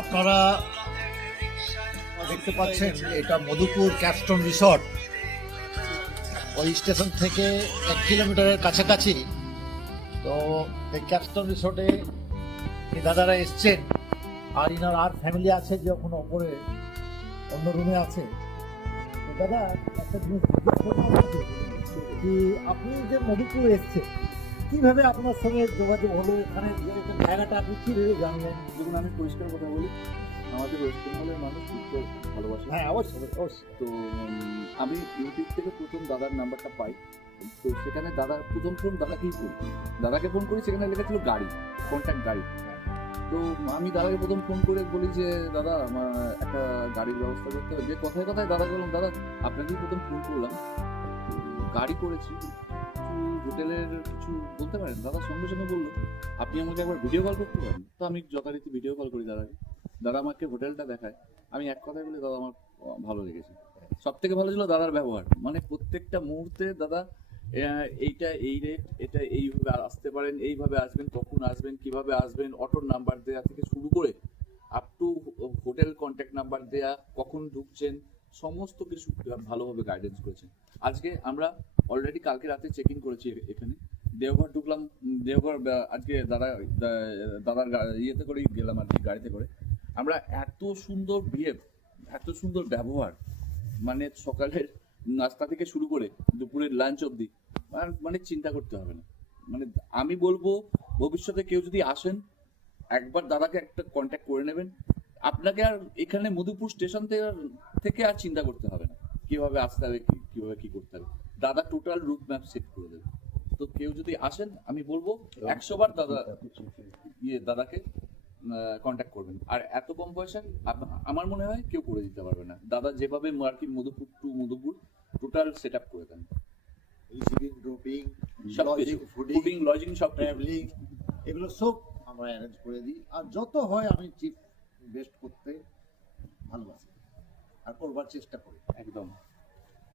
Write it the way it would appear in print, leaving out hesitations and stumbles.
আপনারা দেখতে পাচ্ছেন এটা মধুপুর ক্যাপস্টোন রিসর্ট। ওই স্টেশন থেকে 1 কিলোমিটারের কাছাকাছি। তো এই ক্যাপস্টোন রিসর্টে এই দাদারা এসছেন, আর ইনার আর ফ্যামিলি আছে যে ওখানে ওপরে অন্য রুমে আছে। তো দাদা একটা জিনিস জিজ্ঞেস করতে কি, আপনি যে মধুপুরে এসছেন কিভাবে আপনার সঙ্গে যোগাযোগ হলো? এখানে জায়গাটা আপনি কিভাবে জানলেন? দেখুন, আমি পরিষ্কার কথা বলি, আমাদের ওয়েস্ট বেঙ্গলের মানুষ ফুটবল ভালোবাসে। হ্যাঁ, অবশ্যই অবশ্যই। তো আমি ইউটিউব থেকে প্রথম দাদার নাম্বারটা পাই। তো সেখানে দাদার প্রথম ফোন দাদাকেই করি, দাদাকে ফোন করি, সেখানে লেখা ছিল গাড়ি, কন্ট্যাক্ট গাড়ি। তো আমি দাদাকে প্রথম ফোন করে বলি যে দাদা আমার একটা গাড়ির ব্যবস্থা করতে হবে। যে কথায় কথায় দাদা বললাম, দাদা আপনাকেই প্রথম ফোন করলাম, গাড়ি করেছি, কিছু হোটেলের কিছু বলতে পারেন? দাদা সঙ্গে সঙ্গে বললো আপনি আমাকে একবার ভিডিও কল করতে পারেন। তো আমি যথারীতি ভিডিও কল করি দাদাকে, দাদা আমাকে হোটেলটা দেখায়। আমি এক কথায় বলি দাদা আমার ভালো লেগেছে। সব থেকে ভালো ছিল দাদার ব্যবহার, মানে প্রত্যেকটা মুহূর্তে দাদা এইটা এই রেট, এটা এইভাবে আসতে পারেন, এইভাবে আসবেন, কখন আসবেন, কিভাবে আসবেন, অটোর নাম্বার দেওয়া থেকে শুরু করে up to hotel contact number দেয়া, কখন ঢুকছেন, সমস্ত কিছু ভালোভাবে গাইডেন্স করেছেন। আজকে আমরা অলরেডি কালকে রাতে চেক ইন করেছি এখানে, দেওঘর ঢুকলাম। দেওঘর আজকে দাদার ইয়েতে করেই গেলাম আর কি, গাড়িতে করে। আমরা এত সুন্দর বিহেভ, এত সুন্দর ব্যবহার, মানে সকালের নাস্তা থেকে শুরু করে দুপুরের লাঞ্চ অবধি, মানে চিন্তা করতে হবে না। মানে আমি বলবো ভবিষ্যতে কেউ যদি আসেন একবার দাদাকে একটা কন্ট্যাক্ট করে নেবেন, আপনাকে আর এখানে মধুপুর স্টেশন থেকে আর চিন্তা করতে হবে না কিভাবে আসতে হবে, কিভাবে কি করতে হবে। দাদা টোটাল রুট ম্যাপ সেট করে দেবে। তো কেউ যদি আসেন আমি বলবো 100 বার দাদাকে কন্ট্যাক্ট করবেন। আর এত কম পয়সা আমার মনে হয় কেউ করে দিতে পারবে না। দাদা যেভাবে মার্কিন Madhupur to Madhupur total set up করে দেন, receiving, dropping, lodging, fooding, lodging, সব ট্রাভেলিং, এগুলো সব আমরা অ্যারেঞ্জ করে দিই। আর যত হয় আমি চিপ বেস্ট করতে ভালোবাসি আর করবার চেষ্টা করি। একদম।